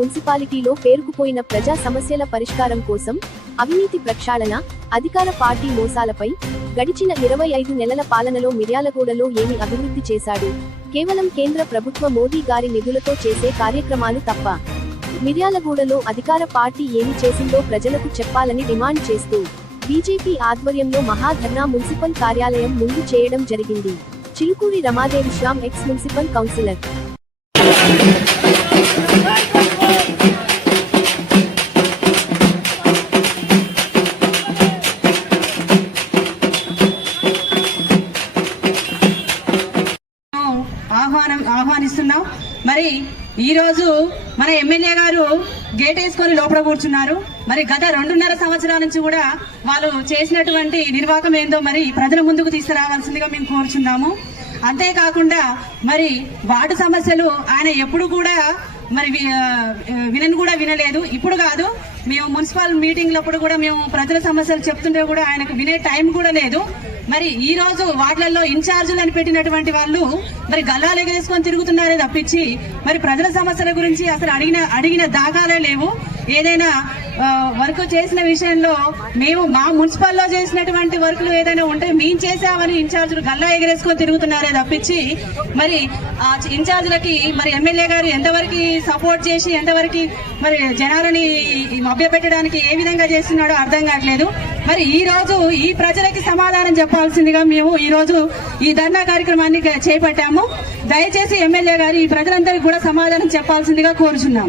మున్సిపాలిటీలో పేరుకుపోయిన ప్రజా సమస్యల పరిష్కారం కోసం అవినీతి ప్రక్షాళన అధికార పార్టీ మోసాలపై గడిచిన ఇరవై ఐదు నెలల పాలనలో మిర్యాలగూడలో ఏమి అభివృద్ధి చేశాడు? కేవలం కేంద్ర ప్రభుత్వ మోదీ గారి నిధులతో చేసే కార్యక్రమాలు తప్ప మిర్యాలగూడలో అధికార పార్టీ ఏమి చేసిందో ప్రజలకు చెప్పాలని డిమాండ్ చేస్తూ బీజేపీ ఆధ్వర్యంలో మహాధర్నా మున్సిపల్ కార్యాలయం ముందు చేయడం జరిగింది. Chilukuri Ramadevi Shyam ex municipal councillor. భావిస్తున్నాం మరి ఈరోజు మన ఎమ్మెల్యే గారు గేట్ వేసుకొని లోపల కూర్చున్నారు. మరి గత రెండున్నర సంవత్సరాల నుంచి కూడా వాళ్ళు చేసినటువంటి నిర్వాహకం ఏందో మరి ప్రజల ముందుకు తీసుకురావాల్సిందిగా మేము కోరుచున్నాము. అంతేకాకుండా మరి వార్డు సమస్యలు ఆయన ఎప్పుడు కూడా మరి వి- వినని కూడా వినలేదు. ఇప్పుడు కాదు మేము మున్సిపల్ మీటింగ్లప్పుడు కూడా మేము ప్రజల సమస్యలు చెప్తుంటే కూడా ఆయనకు వినే టైం కూడా లేదు. మరి ఈ రోజు వార్డులలో ఇన్ఛార్జీలు అని పెట్టినటువంటి వాళ్ళు మరి గల్లాలు ఎగరేసుకొని తిరుగుతున్నారే తప్పించి మరి ప్రజల సమస్యల గురించి అసలు అడిగిన అడిగిన దాఖాలే లేవు. ఏదైనా వర్క్ చేసిన విషయంలో మేము మా మున్సిపల్లో చేసినటువంటి వర్కులు ఏదైనా ఉంటే మేము చేసామని ఇన్ఛార్జీలు గల్లా ఎగరేసుకొని తిరుగుతున్నారే తప్పించి మరి ఆ ఇన్ఛార్జీలకి మరి ఎమ్మెల్యే గారు ఎంతవరకు సపోర్ట్ చేసి ఎంతవరకు మరి జనాలని మభ్యపెట్టడానికి ఏ విధంగా చేస్తున్నాడో అర్థం కావట్లేదు. మరి ఈ రోజు ఈ ప్రజలకి సమాధానం చెప్పాల్సిందిగా మేము ఈ రోజు ఈ ధర్నా కార్యక్రమాన్ని చేపట్టాము. దయచేసి ఎమ్మెల్యే గారు ఈ ప్రజలందరికీ కూడా సమాధానం చెప్పాల్సిందిగా కోరుచున్నాం